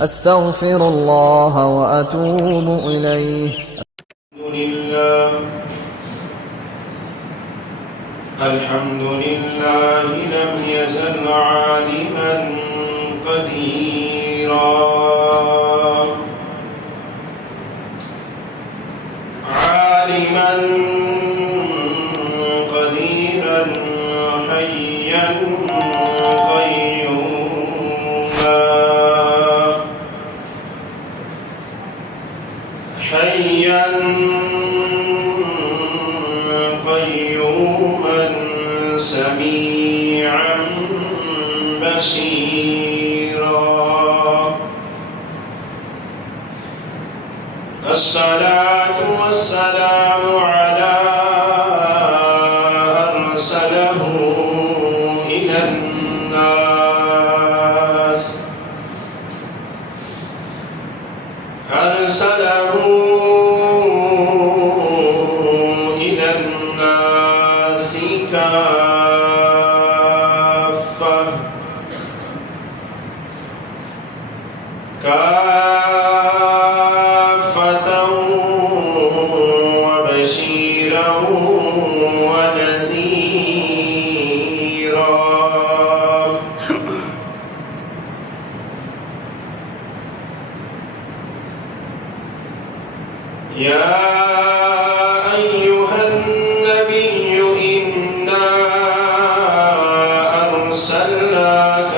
أستغفر الله وأتوب إليه. الحمد لله لم يزل عالما قديرا عالما قديرا حيا قيوما حيا قيوما سميعا بصيرا. الصلاة والسلام على أرسله إلى الناس أرسله إلى الناس كافة وبشيرا ونذيرا. يا أيها النبي إنا أرسلناك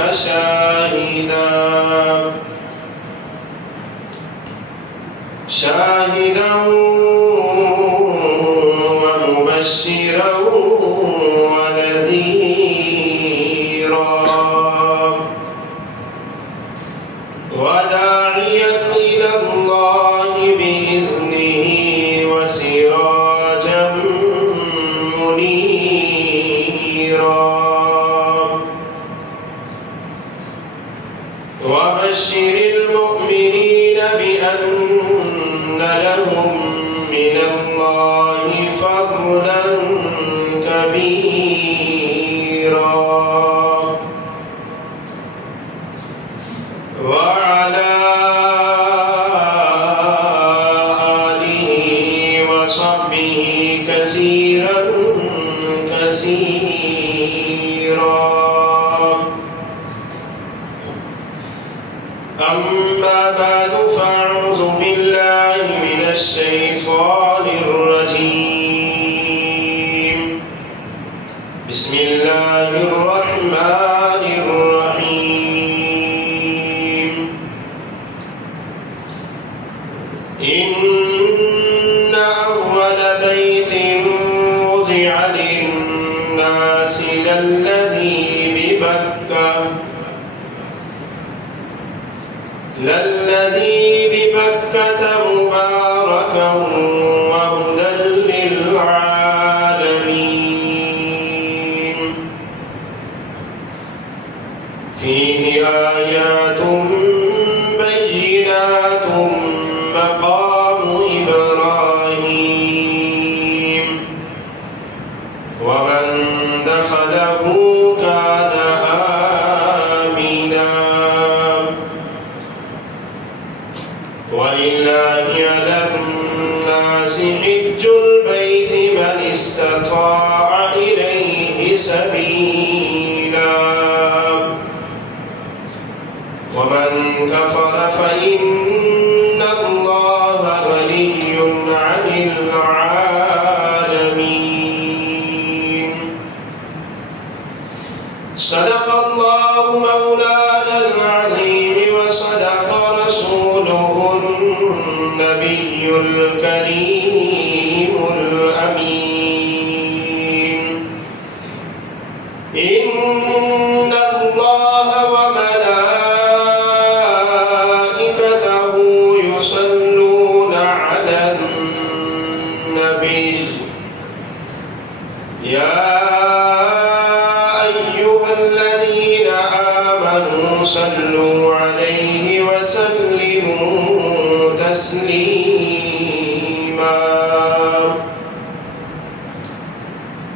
شاهدا ومبشرا ونذيرا وداعيا إلى الله بإذنه وسراجا منيرا. وبشر المؤمنين بأن لهم من الله فضلا كبيرا. وعلى آله وصحبه كثيرا أما بعد فأعوذ بالله من الشيطان الرجيم. بسم الله الرحمن الرحيم. إن أول بيت وضع للناس للذي ببكة مباركا وهدى للعالمين. فيه آيات بينات مقام إبراهيم ومن دخله كان آمنا. ولله على الناس حج البيت من استطاع إليه سبيلا ومن كفر فإن الله غني عن العالمين. صدق الله مولانا العظيم وصدق رسوله النبي الكريم الأمين. إن الله وملائكته يصلون على النبي يا أيها الذين آمنوا صلوا عليه وسلموا تسليما.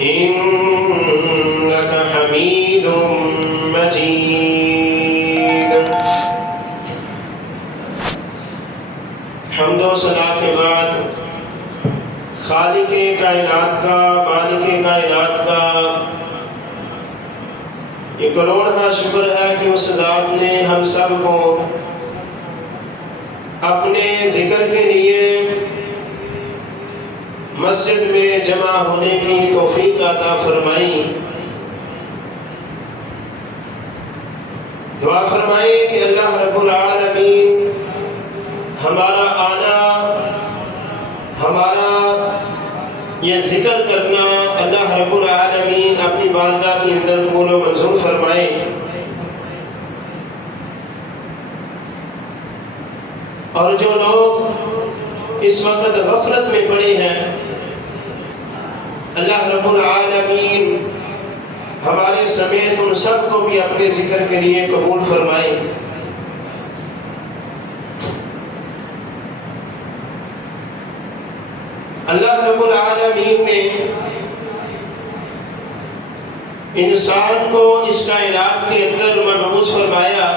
إنك حميد مجيد. حمد و ثنا کے بعد خالق کائنات کا، مالک کائنات کا یہ کروڑواں شکر ہے کہ اس ذات نے ہم سب کو اپنے ذکر کے لیے مسجد میں جمع ہونے کی توفیق عطا فرمائی. دعا فرمائے کہ اللہ رب العالمین ہمارا آنا، ہمارا یہ ذکر کرنا اللہ رب العالمین اپنی بارگاہ کے اندر قبول و منظور فرمائے. اور جو لوگ اس وقت غفلت میں پڑے ہیں، اللہ رب العالمین ہمارے سمیت ان سب کو بھی اپنے ذکر کے لیے قبول فرمائے. اللہ رب العالمین نے انسان کو اس کائنات کے اندر مبعوث فرمایا،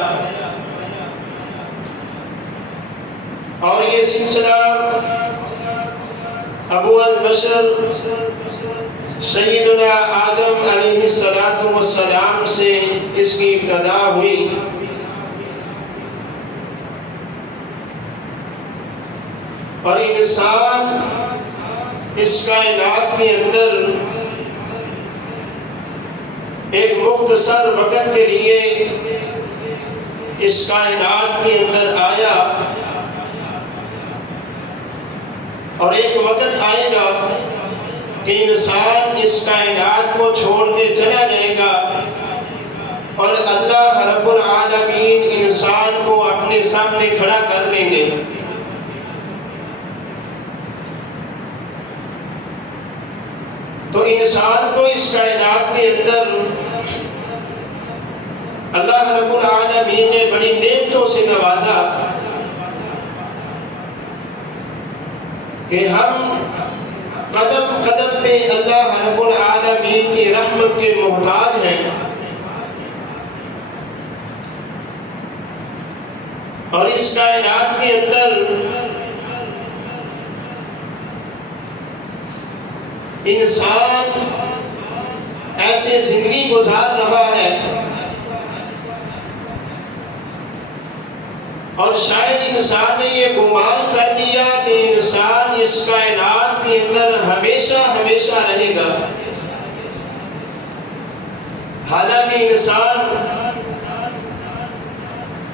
اور یہ سلسلہ ابو البشر سیدنا آدم علیہ السلام سے اس کی ابتدا ہوئی. اور انسان اس کائنات کے اندر ایک مختصر وقت کے لیے اس کائنات کے اندر آیا، اور ایک وقت آئے گا کہ انسان اس کائنات کو چھوڑ کے چلا جائے گا، اور اللہ رب العالمین انسان کو اپنے سامنے کھڑا کر لیں گے. تو انسان کو اس کائنات کے اندر اللہ رب العالمین نے بڑی نعمتوں سے نوازا کہ ہم قدم قدم پہ اللہ رب العالمین کی رحمت کے محتاج ہیں. اور اس کائنات کے اندر انسان ایسے زندگی گزار رہا ہے، اور شاید انسان نے یہ گمان کر لیا کہ انسان اس کائنات کے اندر ہمیشہ ہمیشہ رہے گا. حالانکہ انسان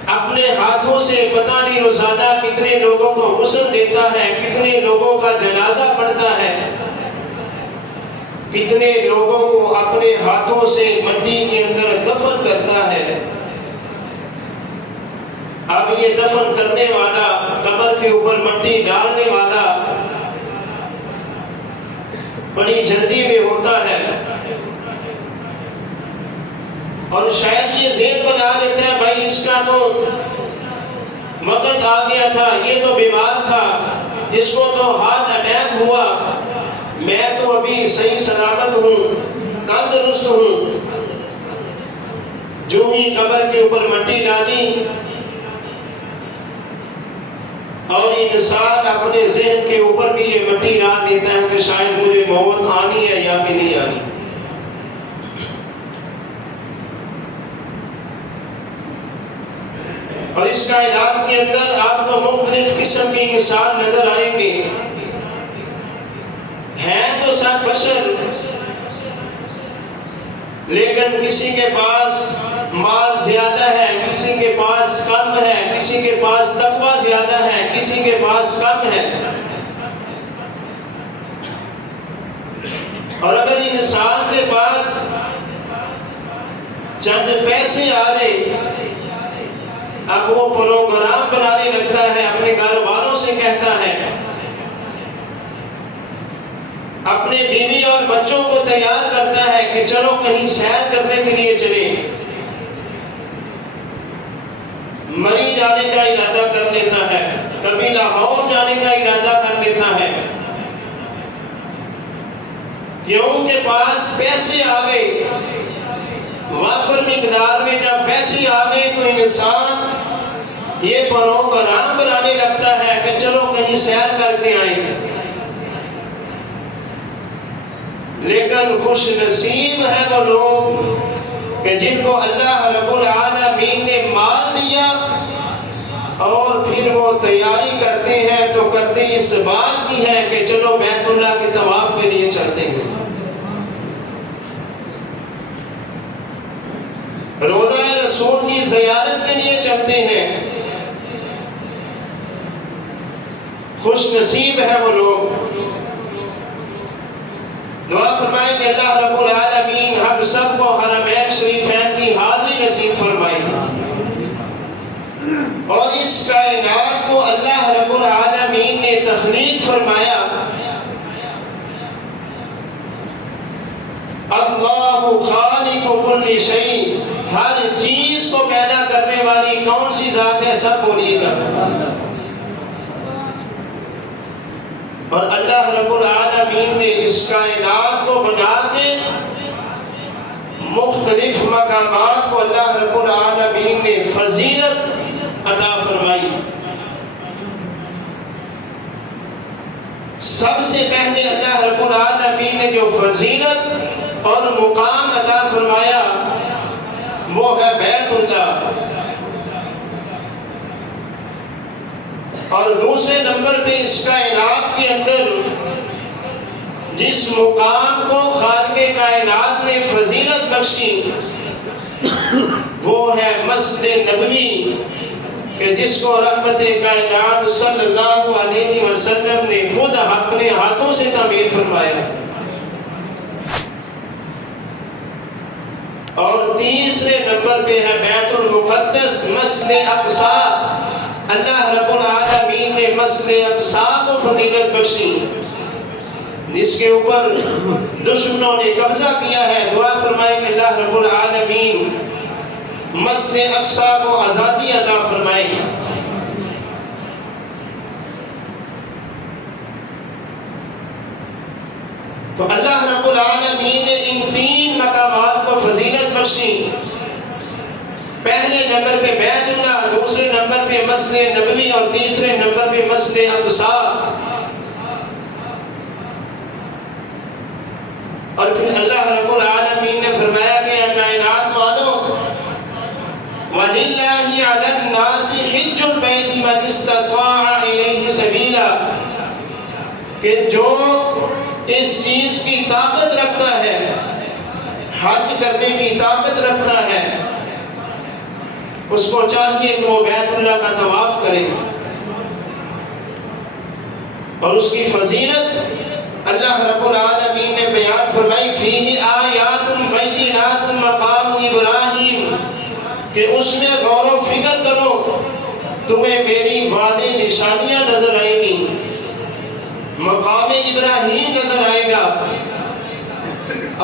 اپنے ہاتھوں سے پتہ نہیں روزانہ کتنے لوگوں کو غسل دیتا ہے، کتنے لوگوں کا جنازہ پڑھتا ہے، کتنے لوگوں کو اپنے ہاتھوں سے مٹی کے اندر دفن کرتا ہے. اب یہ دفن کرنے والا، قبر کے اوپر مٹی ڈالنے والا بڑی جلدی میں ہوتا ہے، اور شاید یہ ذہن بنا لیتا ہے بھائی اس کا تو وقت آ گیا تھا، یہ تو بیمار تھا، اس کو تو ہارٹ اٹیک ہوا، میں تو ابھی صحیح سلامت ہوں، تندرست ہوں. جو ہی قبر کے اوپر مٹی ڈالی اور انسان اپنے ذہن کے اوپر بھی یہ مٹی ڈال دیتا ہے کہ شاید مجھے موت آنی ہے یا بھی نہیں آنی. اور اس کائنات کے اندر آپ کو مختلف قسم کے انسان نظر آئیں گے. ہیں تو سب بشر، لیکن کسی کے پاس مال زیادہ ہے، کسی کے پاس کم ہے، کسی کے پاس تقوی زیادہ ہے، کسی کے پاس کم ہے. اور اگر انسان کے پاس چند پیسے آ رہے، اب وہ پروگرام بنانے لگتا ہے، اپنے کاروباروں سے کہتا ہے، اپنے بیوی اور بچوں کو تیار کرتا ہے کہ چلو کہیں سیر کرنے کے لیے چلیں. مری جانے کا ارادہ کر لیتا ہے، کبھی لاہور جانے کا ارادہ کر لیتا ہے، کہ ان کے پاس پیسے آ گئے، وافر مقدار میں جب پیسے آ گئے تو انسان یہ پروگرام بنانے لگتا ہے کہ چلو کہیں سیر کر کے آئیں. لیکن خوش نصیب ہے وہ لوگ کہ جن کو اللہ رب العالمین نے مال دیا اور پھر وہ تیاری کرتے ہیں تو کرتے اس بات کی ہے کہ چلو بیت اللہ کے طواف کے لیے چلتے ہیں، روضہ رسول کی زیارت کے لیے چلتے ہیں. خوش نصیب ہے وہ لوگ. دعا فرمائیں کہ اللہ رب العالمین ہم سب کو حرمین شریفین کی حاضری نصیب فرمائے اور اس کائنات کو اللہ رب العالمین نے تخلیق فرمایا. اللہ خالق کل شیء، ہر چیز کو پیدا کرنے والی کون سی ذات ہے؟ سب بولیے گا. اور اللہ رب العالمین نے اس کائنات کو بنا کے مختلف مقامات کو اللہ رب العالمین نے فضیلت عطا فرمائی. سب سے پہلے اللہ رب العالمین نے جو فضیلت اور مقام عطا فرمایا وہ ہے بیت اللہ، اور دوسرے نمبر پہ اس کائنات کے اندر جس مقام کو خالق کائنات نے فضیلت بخشی وہ ہے مسجد نبوی، کہ جس کو رحمت کائنات صلی اللہ علیہ وسلم نے خود اپنے ہاتھوں سے تعمیر فرمایا. اور تیسرے نمبر پہ ہے بیت المقدس، مسجد اقصی. اللہ رب العالمین نے مسجد اقصی کو فضیلت بخشی جس کے اوپر دشمنوں نے قبضہ کیا ہے. دعا فرمائے کہ اللہ رب العالمین مسجد اقصی کو آزادی عطا فرمائے. تو اللہ رب العالمین نے ان تین مقامات کو فضیلت بخشی. پہلے نمبر پہ بیت اللہ، دوسرے نمبر پہ مسجد نبوی اور تیسرے نمبر پہ مسجد اقصی. اور پھر اللہ رب العالمین نے فرمایا کہ اے کائنات والو وَلِلَّهِ عَلَى النَّاسِ حِجُّ الْبَيْتِ مَنِ اسْتَطَاعَ إِلَيْهِ سَبِيلًا، کہ جو اس چیز کی طاقت رکھتا ہے، حج کرنے کی طاقت رکھتا ہے، اس کو چاہیے کہ وہ بیت اللہ کا طواف کرے. اور اس کی فضیلت اللہ رب العالمین نے بیان فرمائی فیہ آیات بینات مقام ابراہیم، کہ اس میں غور و فکر کرو تمہیں میری واضح نشانیاں نظر آئیں گی، مقام ابراہیم نظر آئے گا.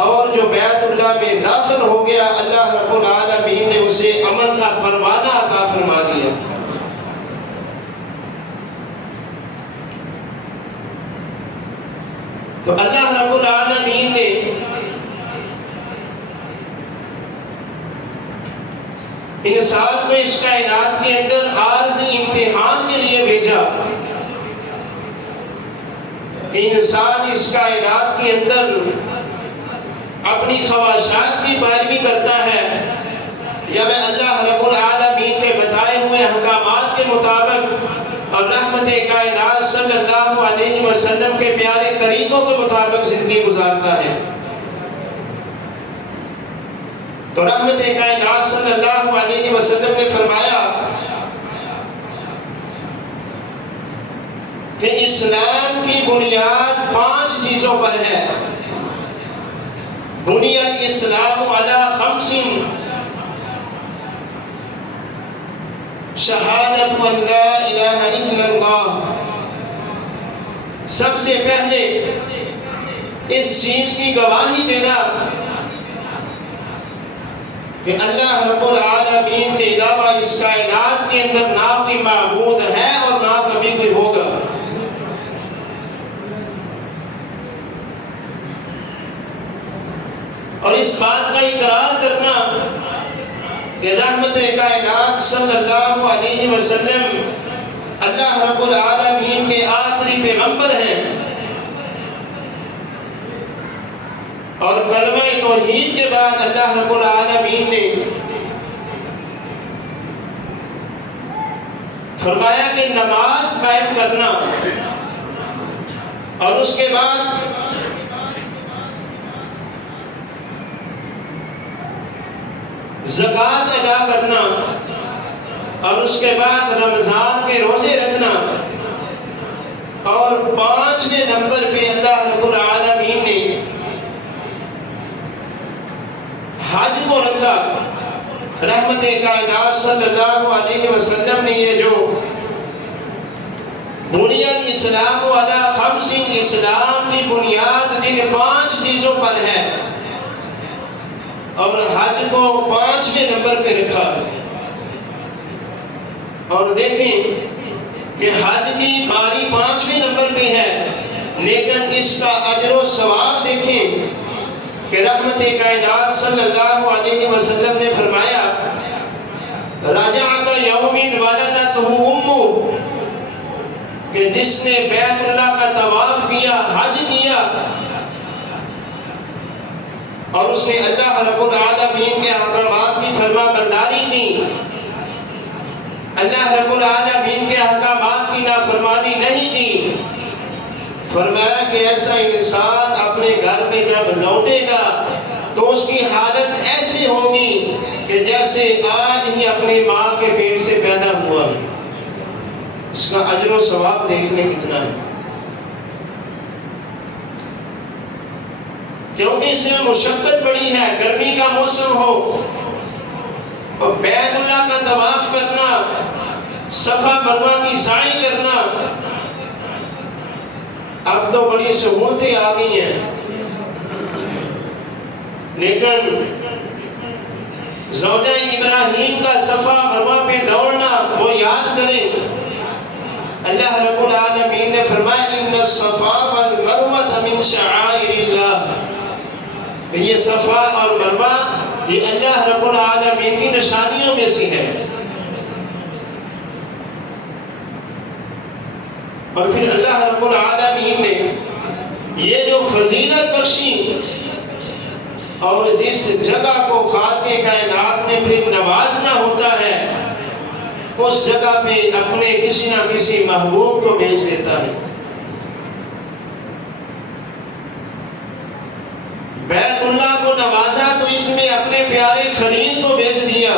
اور جو بیت اللہ میں داخل ہو گیا اللہ رب العالمین نے اسے امن کا پروانہ عطا فرما دیا. تو اللہ رب العالمین نے انسان کو اس کائنات کے اندر عارضی امتحان کے لیے بھیجا. انسان اس کائنات کے اندر اپنی خواہشات کی پیروی کرتا ہے یا میں اللہ رب العالمین کے بتائے ہوئے احکامات کے مطابق اور رحمت کائنات صلی اللہ علیہ وسلم کے پیارے طریقوں کے مطابق زندگی گزارتا ہے. تو رحمت کائنات صلی اللہ علیہ وسلم نے فرمایا کہ اسلام کی بنیاد 5 چیزوں پر ہے. بنی الاسلام علی 5، شہادت ان لا الہ الا اللہ، سب سے پہلے اس چیز کی گواہی دینا کہ اللہ رب العالمین کے علاوہ اس کائنات کے اندر نہ کوئی معبود ہے اور نہ کبھی کوئی ہوگا. اور اس بات کا اقرار کرنا کہ رحمت کائنات صلی اللہ علیہ وسلم اللہ رب العالمین کے آخری پیغمبر ہیں، اور کلمہ توحید کے بعد اللہ رب العالمین نے فرمایا کہ نماز قائم کرنا، اور اس کے بعد زکوٰۃ ادا کرنا، اور اس کے بعد رمضان کے روزے رکھنا، اور 5ویں نمبر پہ اللہ رب العالمین نے حج کو رکھا۔ رحمت کائنات صلی اللہ علیہ وسلم نے یہ جو بنیاد اسلام علی خمس، اسلام کی بنیاد جن 5 چیزوں پر ہے، اور حج کو 5ویں نمبر پہ رکھا۔ اور دیکھیں کہ حج کی باری 5ویں نمبر پہ ہے، لیکن اس کا اجر و ثواب دیکھیں کہ رحمت کائنات صلی اللہ علیہ وسلم نے فرمایا راجعت یوم ولدتہ امہ، کہ جس نے بیت اللہ کا طواف کیا، حج کیا، اور اس نے اللہ رب العالمین کے احکامات کی فرما برداری کی، اللہ رب العالمین کے احکامات کی نافرمانی نہیں کی، فرمایا کہ ایسا انسان اپنے گھر میں جب لوٹے گا تو اس کی حالت ایسی ہوگی کہ جیسے آج ہی اپنی ماں کے پیٹ سے پیدا ہوا ہے۔ اس کا اجر و ثواب دیکھنے کتنا ہے، کیونکہ اس میں مشقت بڑی ہے، گرمی کا موسم ہو اور بیت اللہ کا طواف کرنا، صفا مروہ کی سعی کرنا۔ اب تو بڑی سہولتیں آ گئی ہیں، لیکن زوجہ ابراہیم کا صفا مروہ پہ دوڑنا وہ یاد کریں۔ اللہ رب العالمین نے فرمایا ان الصفا والمروہ من شعائر اللہ، یہ صفا اور مروہ یہ اللہ رب العالمین کی نشانیوں میں سے ہے۔ اور پھر اللہ رب العالمین نے یہ جو فضیلت بخشی، اور جس جگہ کو خالق کائنات نے پھر نوازنا ہوتا ہے، اس جگہ پہ اپنے کسی نہ کسی محبوب کو بھیج دیتا ہے۔ بیت اللہ کو نوازا تو اس میں اپنے پیارے خلیل کو بھیج دیا۔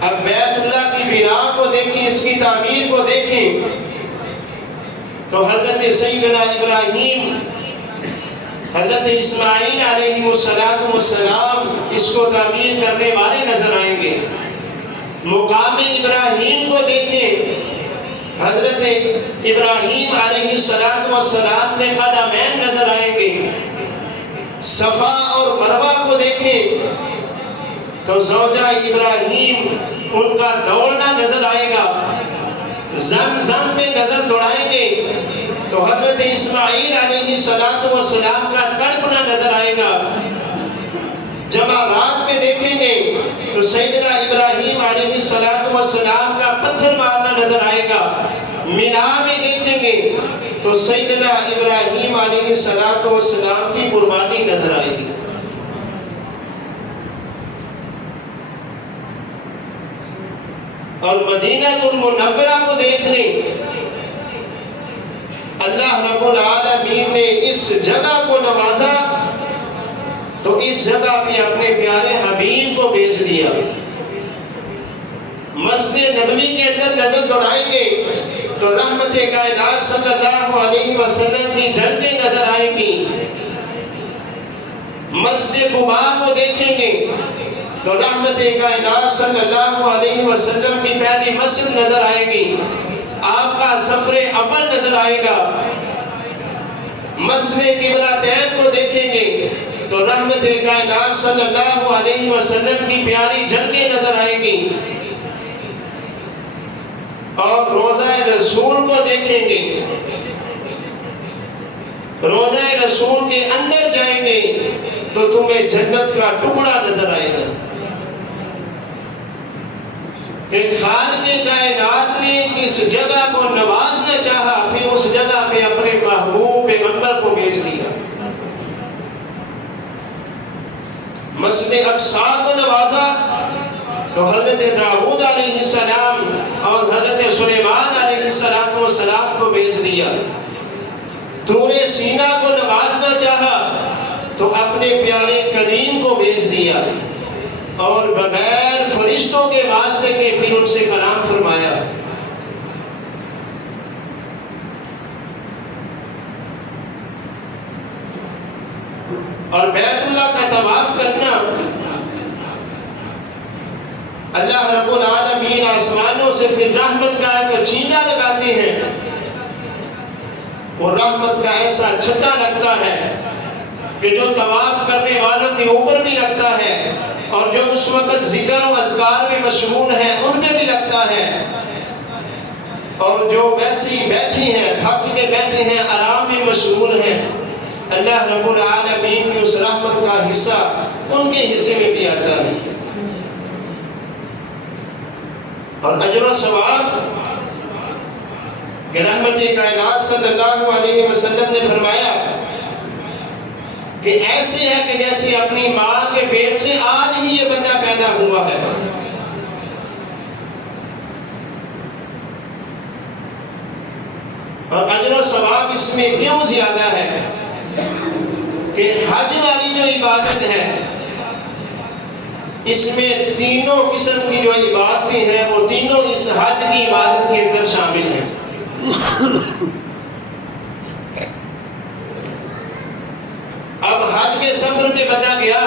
اب بیت اللہ کی بنا کو دیکھیں، اس کی تعمیر کو دیکھیں، تو حضرت سیدنا ابراہیم، حضرت اسماعیل علیہ السلام اس کو تعمیر کرنے والے نظر آئیں گے۔ مقام ابراہیم کو دیکھیں، حضرت ابراہیم علیہ السلام کے قدمین نظر آئیں گے۔ صفا اور مروہ کو دیکھیں تو زوجہ ابراہیم ان کا دوڑنا نظر آئے گا۔ زمزم پہ نظر دوڑائیں گے تو حضرت اسماعیل علیہ السلام کا تڑپنا نظر آئے گا۔ جمرات پہ دیکھیں گے تو سیدنا ابراہیم علیہ السلام کا پتھر مارنا نظر آئے گا۔ مینا میں دیکھیں گے تو سیدنا ابراہیم علیہ السلام کی قربانی نظر آئے گی۔ اور مدینہ المنورہ کو دیکھ لیں، اللہ رب العالمین نے اس جگہ کو نوازا تو اس جگہ پہ اپنے پیارے حبیب کو بھیج دیا۔ مسجد نبوی کے اندر نظر دوڑائیں گے تو رحمت کائنات صلی اللہ علیہ وسلم کی جھلکیں نظر آئیں گی۔ مسجد قباء کو دیکھیں گے تو رحمت کائنات صلی اللہ علیہ وسلم کی پہلی مسجد نظر آئے گی، آپ کا سفر اول نظر آئے گا۔ مسجد قبلتین کو دیکھیں گے تو رحمت کائنات صلی اللہ علیہ وسلم کی پیاری جھلکیں نظر آئیں گی۔ اور روضہ رسول کو دیکھیں گے، روضہ رسول کے اندر جائیں گے تو تمہیں جنت کا ٹکڑا نظر آئے گا کہ خالق کائنات نے جس جگہ کو نوازنا چاہا پھر اس جگہ پہ اپنے محبوب پیغمبر کو بھیج دیا. مسجد اقصی کو نوازا تو حضرت داؤد علیہ السلام اور حضرت سلیمان علیہ السلام کو بھیج دیا. طور سینا کو نوازنا چاہا تو اپنے پیارے کلیم کو بھیج دیا اور بغیر فرشتوں کے واسطے کے پھر ان سے کلام فرمایا. اور بیت اللہ کا طواف کرنا، اللہ رب العالمین آسمانوں سے پھر رحمت کا ایک چھینٹا لگاتے ہیں اور رحمت کا ایسا چھٹا لگتا ہے کہ جو طواف کرنے والوں کے اوپر بھی لگتا ہے اور جو اس وقت ذکر و اذکار میں مشغول ہیں ان پہ بھی لگتا ہے، اور جو ویسی بیٹھی ہیں تھک کے بیٹھے ہیں آرام میں مشغول ہیں، اللہ رب العالمین کی اس رحمت کا حصہ ان کے حصے میں بھی آتا ہے. اور اجر و ثواب کہ رحمت کائنات صلی اللہ علیہ وسلم نے فرمایا کہ ایسے ہے کہ جیسے اپنی ماں کے پیٹ سے آج ہی یہ بندہ پیدا ہوا ہے. اور اجر و ثواب اس میں کیوں زیادہ ہے کہ حج والی جو عبادت ہے اس میں تینوں قسم کی جو عبادتیں ہیں وہ تینوں اس حج کی عبادت کے اندر شامل ہیں. اب حج کے سفر پہ بندہ گیا،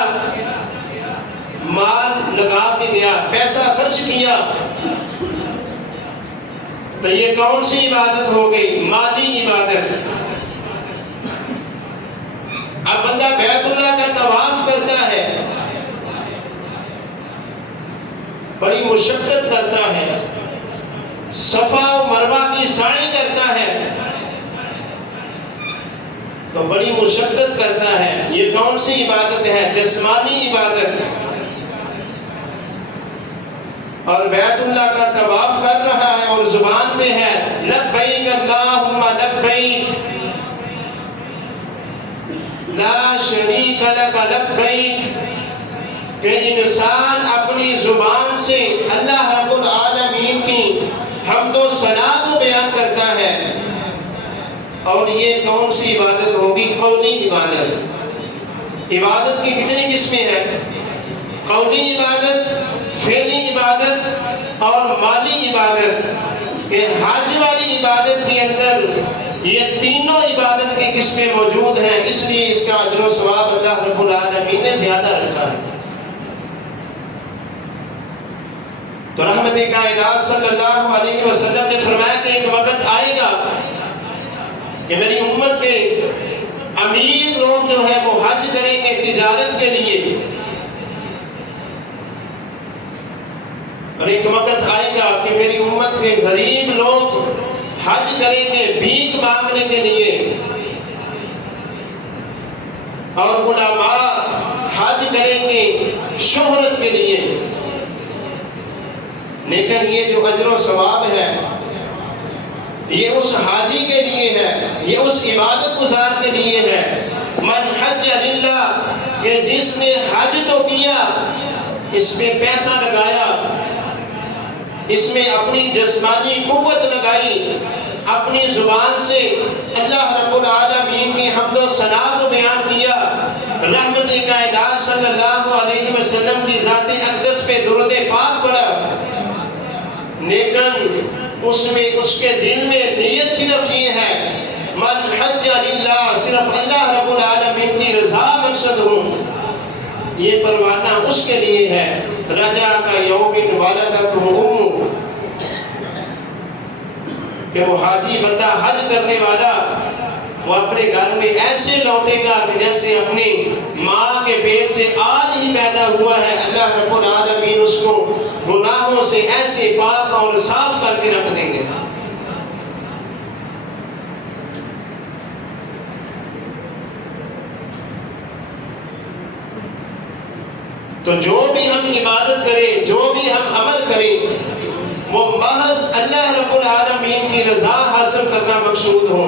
مال لگا کے گیا، پیسہ خرچ کیا، تو یہ کون سی عبادت ہو گئی؟ مالی عبادت. اب بندہ بیت اللہ کا طواف کرتا ہے، بڑی مشقت کرتا ہے، صفا و مروہ کی سعی کرتا ہے، تو بڑی مشقت کرتا ہے. یہ کون سی عبادت ہے؟ جسمانی عبادت. اور بیت اللہ کا طواف کر رہا ہے اور زبان پہ ہے لبیک اللہم لبیک لا شریک لک لبیک، کہ انسان اپنی زبان سے اللہ رب العالمین کی حمد و ثنا کو بیان کرتا ہے. اور یہ کون سی عبادت ہوگی؟ قولی عبادت. عبادت کی کتنی قسمیں ہیں؟ قولی عبادت، فعلی عبادت اور مالی عبادت. کہ حج والی عبادت کے اندر یہ تینوں عبادت کی قسمیں موجود ہیں، اس لیے اس کا اجر و ثواب اللہ رب العالمین نے زیادہ رکھا ہے. تو رحمت کائنات صلی اللہ علیہ وسلم نے فرمایا کہ ایک وقت آئے گا کہ میری امت کے امیر لوگ جو ہیں وہ حج کریں گے تجارت کے لیے، اور ایک وقت آئے گا کہ میری امت کے غریب لوگ حج کریں گے بھیک مانگنے کے لیے، اور علماء حج کریں گے شہرت کے لیے. لیکن یہ جو اجر و ثواب ہے یہ اس حاجی کے لیے ہے، یہ اس عبادت گزار کے لیے ہے. من حج للہ، کہ جس نے حج تو کیا، اس میں پیسہ لگایا، اس میں اپنی جسمانی قوت لگائی، اپنی زبان سے اللہ رب العالمین کی حمد و ثنا کو بیان کیا، رحمت کائنات صلی اللہ علیہ وسلم کی ذات اقدس پہ درود پاک پڑھا، لیکن اس میں اس کے دل میں نیت صرف یہ ہے من حج للہ، صرف اللہ رب العالمین کی رضا مقصد ہوں، یہ پروانہ اس کے لیے ہے. رجا کا یوم ولدتہ امہ، کہ وہ حاجی بندہ حج کرنے والا وہ اپنے گھر میں ایسے لوٹے گا کہ جیسے اپنی ماں کے پیٹ سے آج ہی پیدا ہوا ہے. اللہ رب العالمین اس کو گناہوں سے ایسے پاک اور صاف کر کے رکھ دیں گے. تو جو بھی ہم عبادت کریں، جو بھی ہم عمل کریں، وہ محض اللہ رب العالمین کی رضا حاصل کرنا مقصود ہو،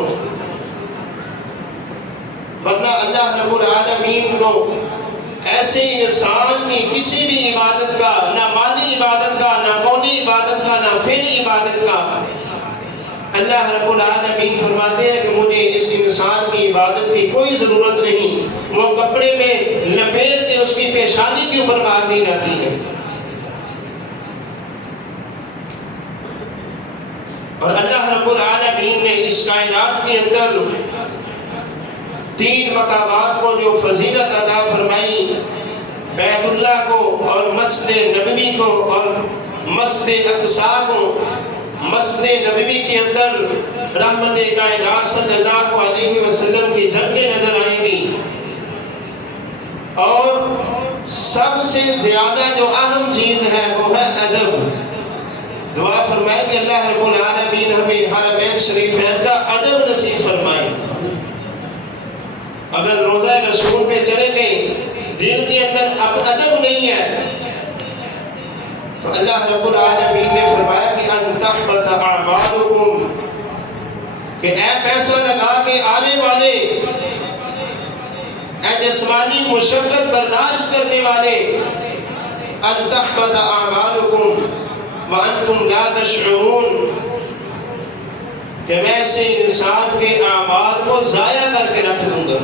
ورنہ اللہ رب العالمین کو ایسے انسان کی کسی بھی عبادت کا، نہ مالی عبادت کا، نہ قولی عبادت کا، نہ فعلی عبادت کا، اللہ رب العالمین فرماتے ہیں کہ مجھے اس انسان کی عبادت کی کوئی ضرورت نہیں، وہ کپڑے میں لپیٹ کے اس کی پیشانی کے اوپر مار دی جاتی ہے۔ اور اللہ رب العالمین نے اس کائنات کے اندر 3 مقامات کو جو فضیلت عطا فرمائی، بیت اللہ کو اور مسجد نبوی کو اور مسجد اقصیٰ کو، مسجد نبوی کے اندر رحمت کائنات صلی اللہ علیہ وسلم کی جھلکیں نظر آئیں گی، اور سب سے زیادہ جو اہم چیز ہے وہ ہے ادب۔ دعا فرمائے کہ اللہ رب العالمین ہمیں حرمین شریفین کا ادب نصیب فرمائے۔ اگر روضہ رسول پہ چلے گئے، دل کے اندر اب ادب نہیں ہے، تو اللہ رب العالمین نے فرمایا کہ ان تحبط اعمالکم، کہ اے پیسہ لگا کے آنے والے، اے جسمانی مشقت برداشت کرنے والے، ان تحبط اعمالکم وانتم لا تشعرون، کہ میں سے انسان کے اعمال کو ضائع کر کے رکھ دوں گا۔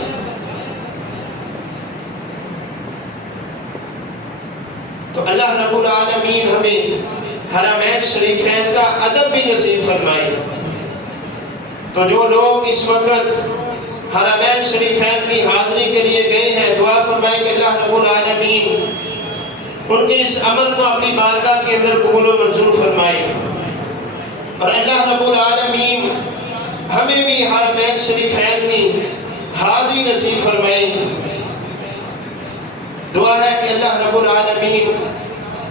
تو اللہ رب العالمین ہمیں حرمین شریفین کا ادب بھی نصیب فرمائے۔ تو جو لوگ اس وقت حرمین شریفین کی حاضری کے لیے گئے ہیں، دعا فرمائے کہ اللہ رب العالمین ان کے اس عمل کو اپنی بارگاہ کے اندر قبول و منظور فرمائے، اور اللہ رب العالمین ہمیں بھی حرمین شریفین کی حاضری نصیب فرمائے۔ دعا ہے کہ اللہ رب العالمین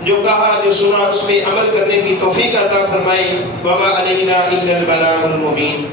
جو کہا، جو سنا، اس پہ عمل کرنے کی توفیق عطا فرمائے۔ وما علینا الا البلاغ المبین۔